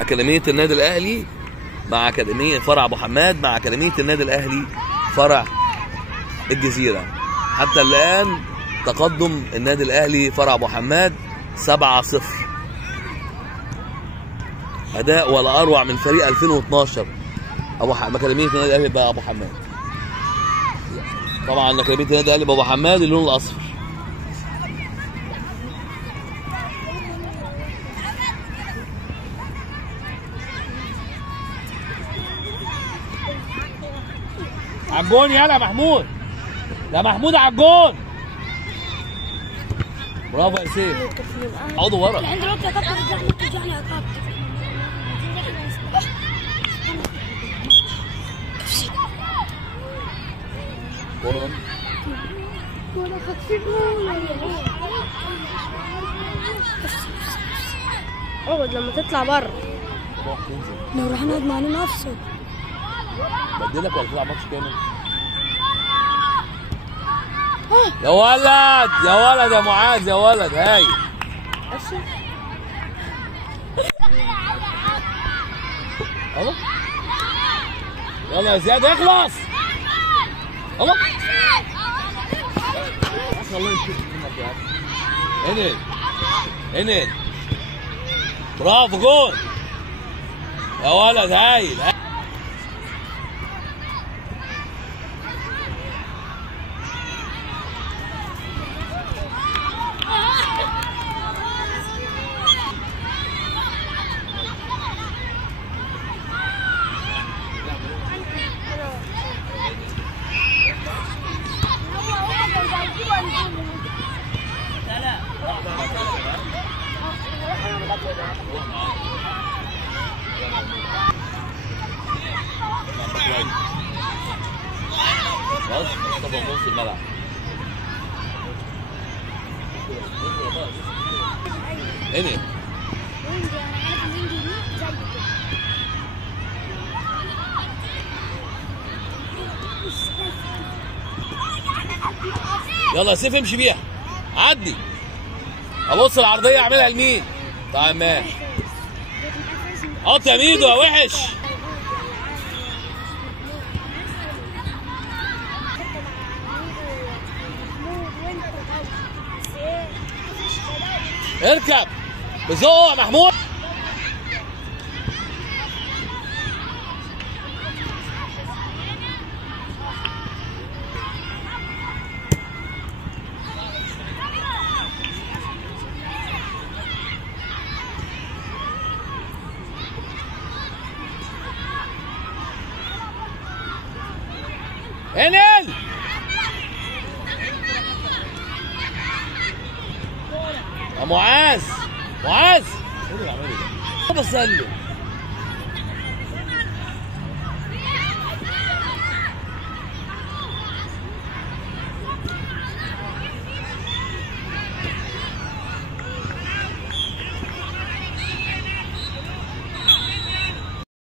أكاديمية النادي الأهلي مع أكاديمية فرع أبو حماد مع أكاديمية النادي الأهلي فرع الجزيرة. حتى الآن تقدم النادي الأهلي فرع أبو حماد 7-0. أداء ولا أروع من فريق 2012 أكاديمية النادي الأهلي بأبو حماد. طبعا أكاديمية النادي الأهلي بأبو حماد اللون الأصفر. عالجون يلا محمود، يا محمود عالجون. برافو يا سيف. اقعدوا ورا. اقعد لما تطلع بره. لو رحنا نقعد مع نفسه. بدلك ولا تلعب ماتش كامل؟ يا ولد يا ولد يا معاذ يا ولد هاي. الله يلا يا زياد اخلص. الله الله يشوف منك يا عم. انقل برافو جول يا ولد هايل. بص مصطفى نص الملعب. انقل يلا يا سيف امشي بيها عدي. ابص العرضيه اعملها لمين؟ طيب ماشي. حط يا ميدو يا وحش. اركب بذوق يا محمود. انقل يا معاذ. معاذ ايه اللي بعمله ده؟ بسلم